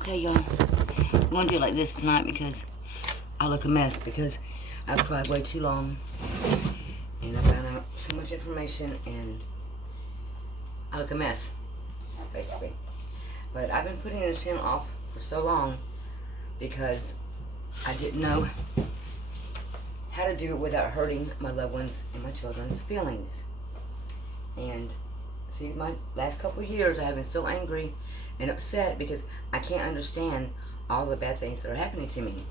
Okay, y'all. I'm gonna do it like this tonight because I look a mess because I've cried way too long and I found out so much information and I look a mess, basically. But I've been putting this channel off for so long because I didn't know how to do it without hurting my loved ones and my children's feelings. And see, my last couple of years I have been so angry and upset because I can't understand all the bad things that are happening to me.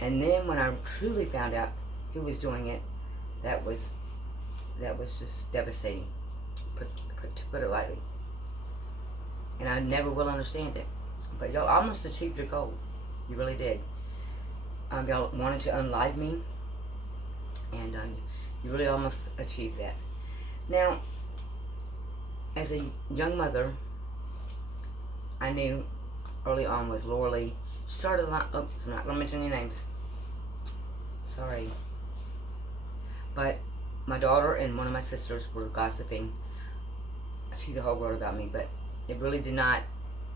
And then when I truly found out who was doing it, that was just devastating, to put it lightly. And I never will understand it. But y'all almost achieved your goal. You really did. Y'all wanted to unlive me, and you really almost achieved that. Now, as a young mother, I knew early on with Laura Lee. She started a lot. Oops, I'm not going to mention any names. Sorry. But my daughter and one of my sisters were gossiping to the whole world about me, but it really did not.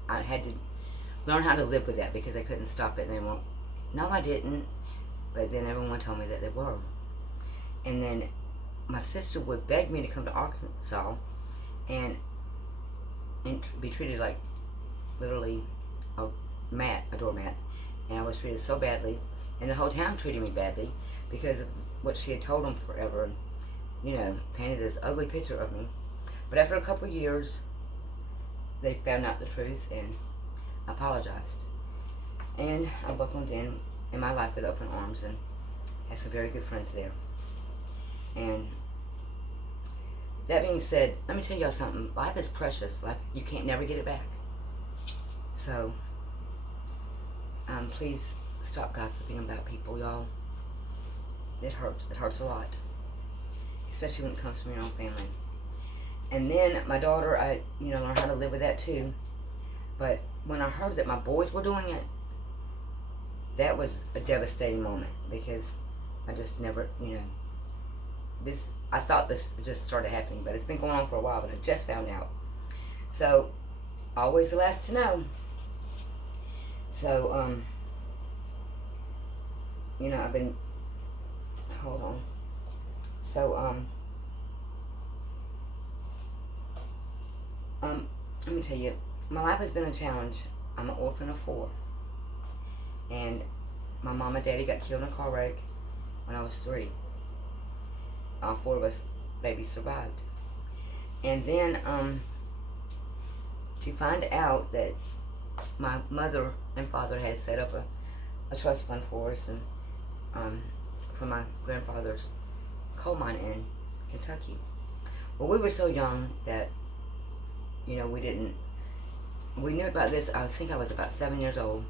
I had to learn how to live with that because I couldn't stop it. And they won't. No, I didn't. But then everyone told me that they were. And then my sister would beg me to come to Arkansas and be treated like literally a doormat. And I was treated so badly. And the whole town treated me badly because of what she had told them forever. And, you know, painted this ugly picture of me. But after a couple of years, they found out the truth and apologized. And I welcomed in my life with open arms and had some very good friends there. And that being said, let me tell y'all something. Life is precious. Life, you can't never get it back. So, please stop gossiping about people, y'all. It hurts. It hurts a lot. Especially when it comes from your own family. And then my daughter, I learned how to live with that too. But when I heard that my boys were doing it, that was a devastating moment because I just never, I thought this just started happening, but it's been going on for a while, but I just found out. So, always the last to know. So, I've been, hold on. So, let me tell you, my life has been a challenge. I'm an orphan of 4. And my mom and daddy got killed in a car wreck when I was 3. All 4 of us babies survived. And then, to find out that my mother and father had set up a trust fund for us and for my grandfather's coal mine in Kentucky. Well, we were so young that, we knew about this. I think I was about 7 years old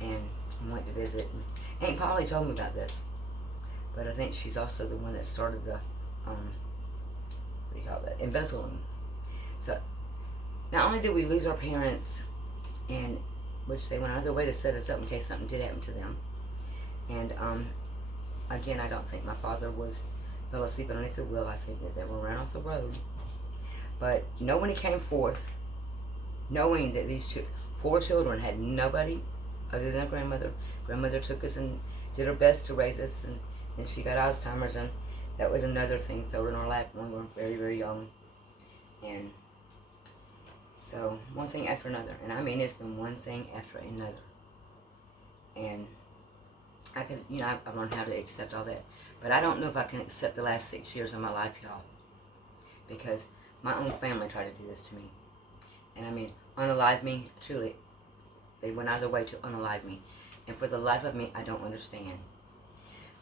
and went to visit. Aunt Polly told me about this, but I think she's also the one that started the, embezzling. So, not only did we lose our parents, and which they went out of their way to set us up in case something did happen to them. And, again, I don't think my father fell asleep underneath the wheel. I think that they were ran off the road. But nobody came forth knowing that these 4 children had nobody other than grandmother. Grandmother took us and did her best to raise us, and she got Alzheimer's, and that was another thing thrown in our lap when we were very, very young. And so, one thing after another. And I mean, it's been one thing after another. And I could, I've learned how to accept all that. But I don't know if I can accept the last 6 years of my life, y'all. Because my own family tried to do this to me. And I mean, unalive me, truly. They went out of their way to unalive me. And for the life of me, I don't understand.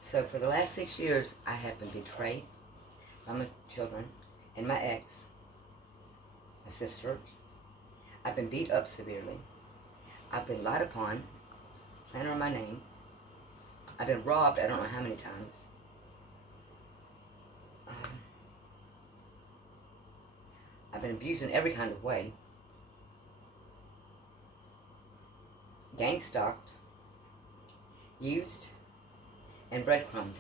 So for the last 6 years, I have been betrayed by my children and my ex, my sister. I've been beat up severely. I've been lied upon, slander my name. I've been robbed I don't know how many times. I've been abused in every kind of way. Gang stalked, used, and breadcrumbed.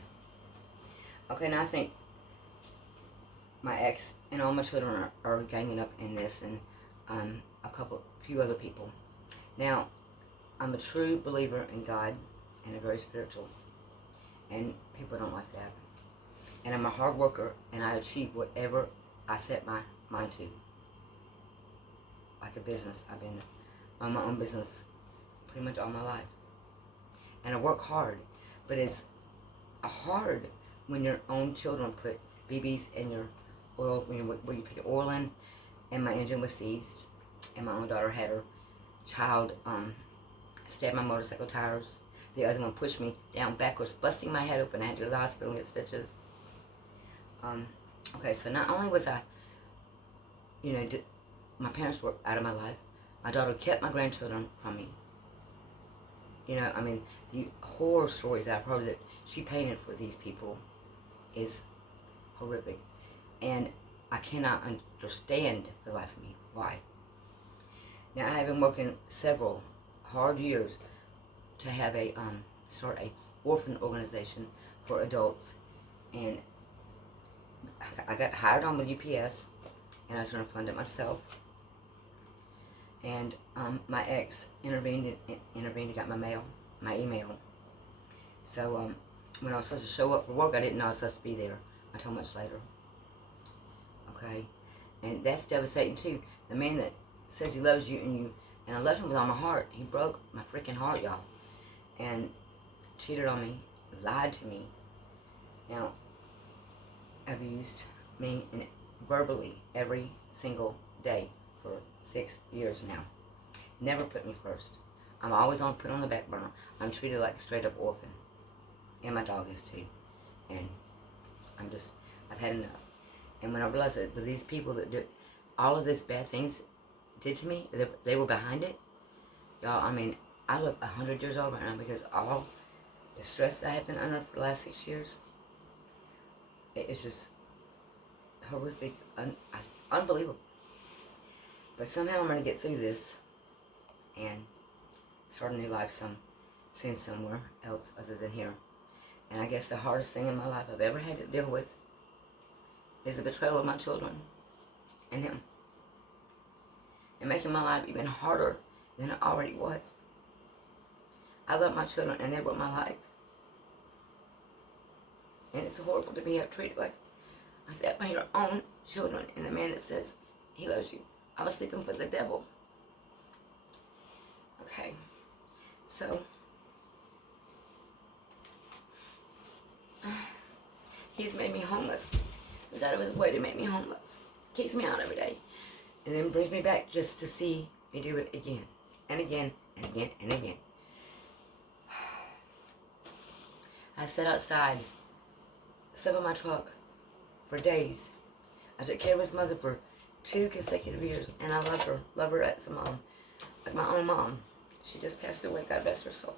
Okay, now I think my ex and all my children are ganging up in this, and few other people. Now, I'm a true believer in God and a very spiritual. And people don't like that. And I'm a hard worker, and I achieve whatever I set my mind to. Like a business. I've been on my own business pretty much all my life. And I work hard. But it's hard when your own children put BBs in your oil, when you put your oil in. And my engine was seized. And my own daughter had her child stabbed my motorcycle tires. The other one pushed me down backwards, busting my head open. I had to go to the hospital and get stitches. Okay, so not only was I, my parents were out of my life, my daughter kept my grandchildren from me. The horror stories that I've heard that she painted for these people is horrific. And I cannot understand for the life of me why. Now, I have been working several hard years to have start a orphan organization for adults. And I got hired on with UPS, and I was going to fund it myself. And my ex intervened and got my email. So when I was supposed to show up for work, I didn't know I was supposed to be there until much later. Okay, and that's devastating too. The man that says he loves you, and I loved him with all my heart. He broke my freaking heart, y'all, and cheated on me, lied to me. Now, abused me verbally every single day for 6 years now. Never put me first. I'm always put on the back burner. I'm treated like a straight up orphan. And my dog is too. And I've had enough. And when I realized that with these people that did all of these bad things did to me, they were behind it. Y'all, I look 100 years old right now because all the stress that I have been under for the last 6 years, it's just horrific, unbelievable. But somehow I'm going to get through this and start a new life soon somewhere else other than here. And I guess the hardest thing in my life I've ever had to deal with is the betrayal of my children and him. And making my life even harder than it already was. I love my children and they were my life. And it's horrible to be treated like that by your own children and the man that says he loves you. I was sleeping with the devil. Okay. So he's made me homeless. He's out of his way to make me homeless. Kicks me out every day. And then brings me back just to see me do it again. And again, and again, and again. I sat outside, slept in my truck for days. I took care of his mother for 2 consecutive years. And I love her. Love her as a mom. Like my own mom. She just passed away. God bless her soul.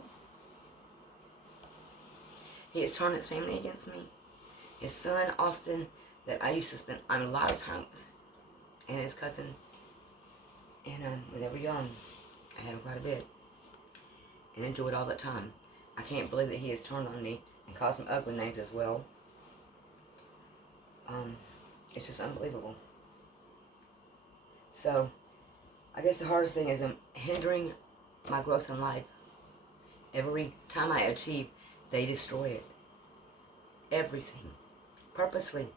He has turned his family against me. His son, Austin, that I used to spend a lot of time with. And his cousin. And when they were young, I had him quite a bit. And enjoyed all that time. I can't believe that he has turned on me and calls me ugly names as well. It's just unbelievable. So, I guess the hardest thing is hindering my growth in life. Every time I achieve, they destroy it. Everything. Purposely.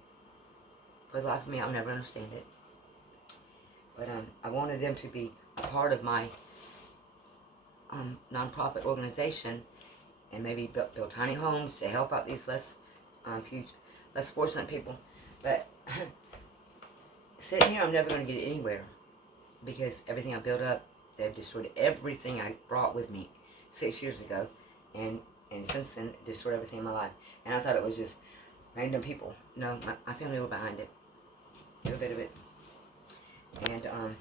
For the life of me, I'll never understand it. But I wanted them to be a part of my nonprofit organization and maybe build tiny homes to help out these less fortunate people. But sitting here, I'm never going to get anywhere because everything I built up, they've destroyed everything I brought with me 6 years ago, and since then destroyed everything in my life. And I thought it was just random people. No, my family were behind it, every bit of it. And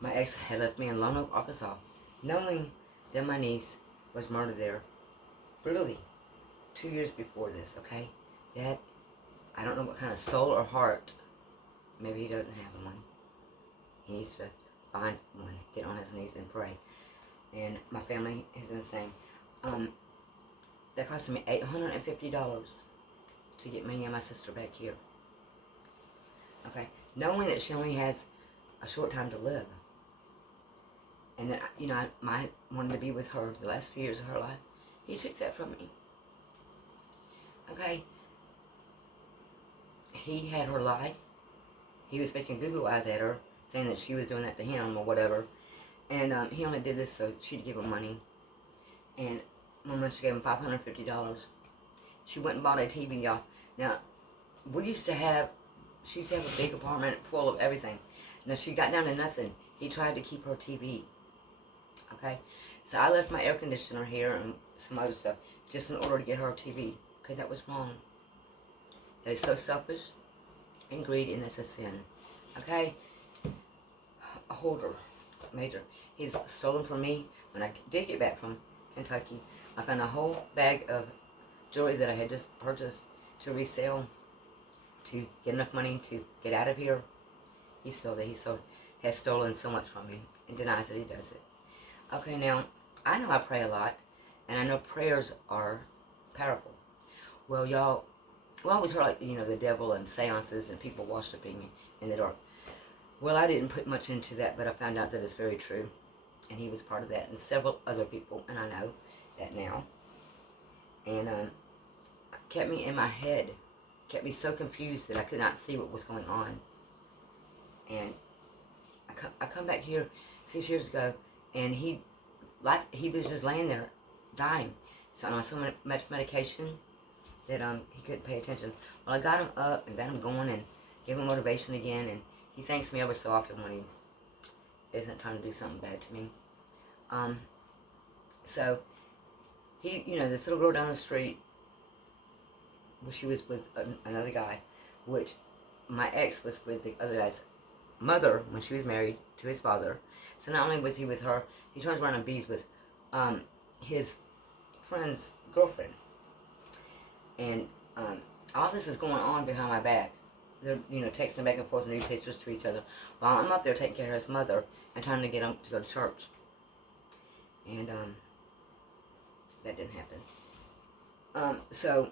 my ex had left me in Lone Oak, Arkansas, knowing that my niece was murdered there brutally 2 years before this. Okay, Dad, I don't know what kind of soul or heart. Maybe he doesn't have one. He needs to find one, get on his knees and pray. And my family is insane. That cost me $850 to get me and my sister back here. Okay, knowing that she only has a short time to live. And then, you know, I wanted to be with her the last few years of her life. He took that from me. Okay? He had her lie. He was making Google eyes at her, saying that she was doing that to him or whatever. And he only did this so she'd give him money. And one month she gave him $550. She went and bought a TV, y'all. Now, she used to have a big apartment full of everything. Now, she got down to nothing. He tried to keep her TV. Okay? So I left my air conditioner here and some other stuff just in order to get her TV. Okay, that was wrong. That is so selfish and greedy, and that's a sin. Okay? A hoarder. Major. He's stolen from me. When I did get back from Kentucky, I found a whole bag of jewelry that I had just purchased to resell to get enough money to get out of here. He's still there. Has stolen so much from me and denies that he does it. Okay, now, I know I pray a lot, and I know prayers are powerful. Well, y'all, we always heard, like, you know, the devil and seances and people worshiping in the dark. Well, I didn't put much into that, but I found out that it's very true. And he was part of that, and several other people, and I know that now. And kept me in my head, kept me so confused that I could not see what was going on. And I come back here 6 years ago, and he was just laying there, dying. So on so much medication that he couldn't pay attention. Well, I got him up and got him going and gave him motivation again, and he thanks me ever so often when he isn't trying to do something bad to me. So he, you know, this little girl down the street, well, she was with another guy, which my ex was with the other guy's mother when she was married to his father. So not only was he with her, he turns around and bees with his friend's girlfriend. And all this is going on behind my back. They're, you know, texting back and forth new pictures to each other while I'm up there taking care of his mother and trying to get him to go to church. And that didn't happen. So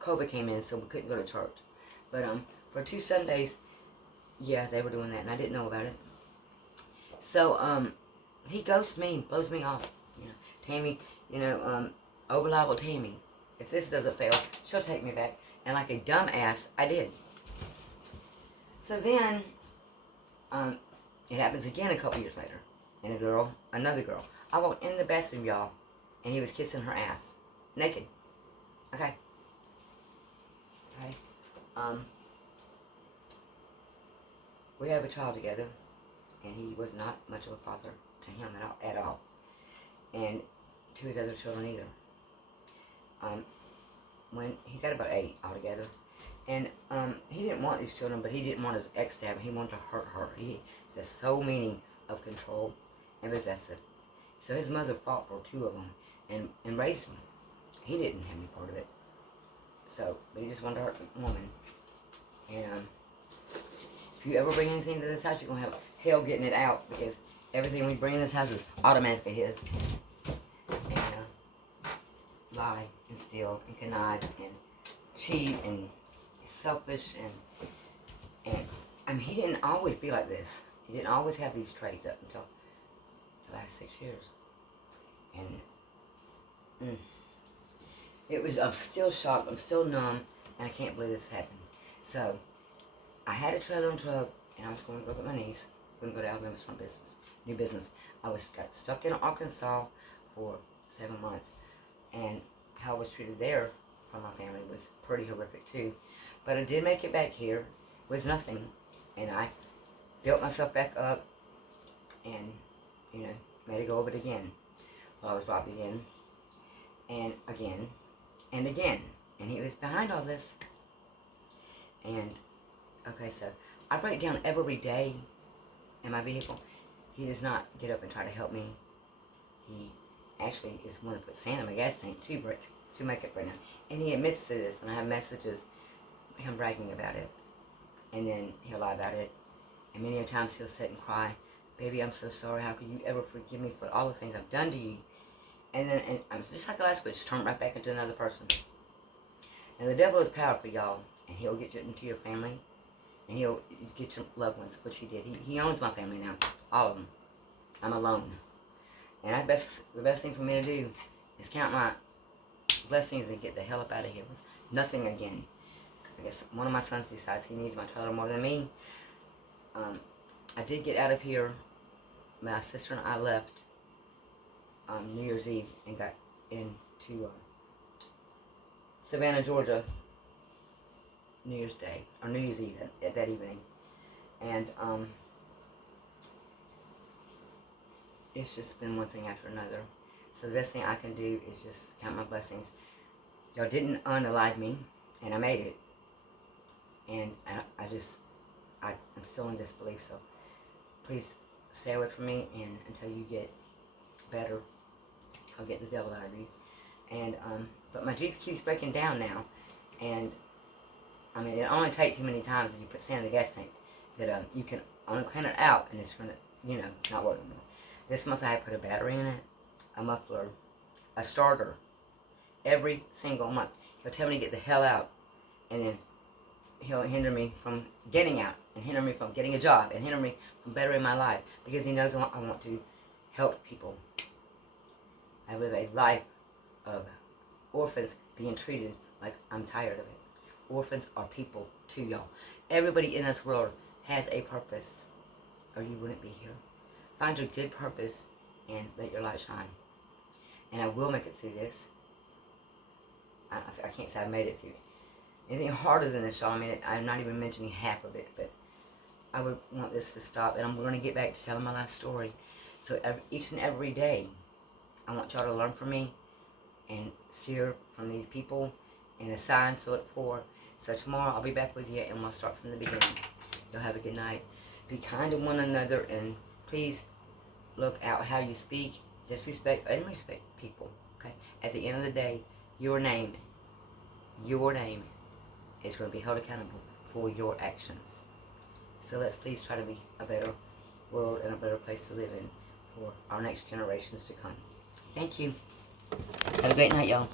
COVID came in, so we couldn't go to church. But for 2 Sundays, yeah, they were doing that, and I didn't know about it. So he ghosts me, blows me off. You know, Tammy, you know, reliable Tammy. If this doesn't fail, she'll take me back. And like a dumbass, I did. So then, it happens again a couple years later. And another girl. I walked in the bathroom, y'all, and he was kissing her ass. Naked. Okay. We have a child together, and he was not much of a father to him at all. And to his other children either. When he's got about 8 altogether. And he didn't want these children, but he didn't want his ex to have them. He wanted to hurt her. The sole meaning of control and possessive. So his mother fought for 2 of them and raised them. He didn't have any part of it. So, but he just wanted to hurt the woman. And if you ever bring anything to this house, you're going to have hell getting it out, because everything we bring in this house is automatically his. And lie and steal and connive and cheat and selfish and I mean, he didn't always be like this. He didn't always have these traits up until the last 6 years. And I'm still shocked, I'm still numb, and I can't believe this happened. So I had a trailer and truck, and I was going to go get my niece. Going to go to Alabama for new business. I got stuck in Arkansas for 7 months, and how I was treated there from my family was pretty horrific too. But I did make it back here with nothing, and I built myself back up, and you know, made a go of it again. Well, I was robbed again, and again, and again, and he was behind all this. And okay, so I break down every day in my vehicle. He does not get up and try to help me. He actually is the one that put sand in my gas tank to make it right now. And he admits to this, and I have messages, him bragging about it. And then he'll lie about it. And many a times he'll sit and cry, "Baby, I'm so sorry. How could you ever forgive me for all the things I've done to you?" And I'm just like a light switch, turn right back into another person. And the devil is powerful, y'all. And he'll get you into your family. And he'll get your loved ones, which he did. He owns my family now. All of them. I'm alone. And the best thing for me to do is count my blessings and get the hell up out of here with nothing again. I guess one of my sons decides he needs my trailer more than me. I did get out of here. My sister and I left New Year's Eve and got into Savannah, Georgia, New Year's Day, or New Year's Eve that evening. And it's just been one thing after another. So the best thing I can do is just count my blessings. Y'all didn't unalive me, and I made it. And I'm still in disbelief, so please stay away from me, and until you get better, I'll get the devil out of you. And, but my Jeep keeps breaking down now, and, I mean, it only takes too many times that you put sand in the gas tank that you can only clean it out, and it's going to, not work anymore. This month I put a battery in it, a muffler, a starter, every single month. He'll tell me to get the hell out, and then he'll hinder me from getting out, and hinder me from getting a job, and hinder me from bettering my life, because he knows I want to help people. I live a life of orphans being treated like I'm tired of it. Orphans are people too, y'all. Everybody in this world has a purpose, or you wouldn't be here. Find your good purpose and let your light shine. And I will make it through this. I can't say I made it through anything harder than this, y'all. I mean, I'm not even mentioning half of it, but I would want this to stop, and I'm going to get back to telling my life story. So each and every day, I want y'all to learn from me and steer from these people and the signs to look for. So tomorrow I'll be back with you, and we'll start from the beginning. Y'all have a good night. Be kind to one another, and please look out how you speak. Just respect and respect people. Okay. At the end of the day, your name is going to be held accountable for your actions. So let's please try to be a better world and a better place to live in for our next generations to come. Thank you. Have a great night, y'all.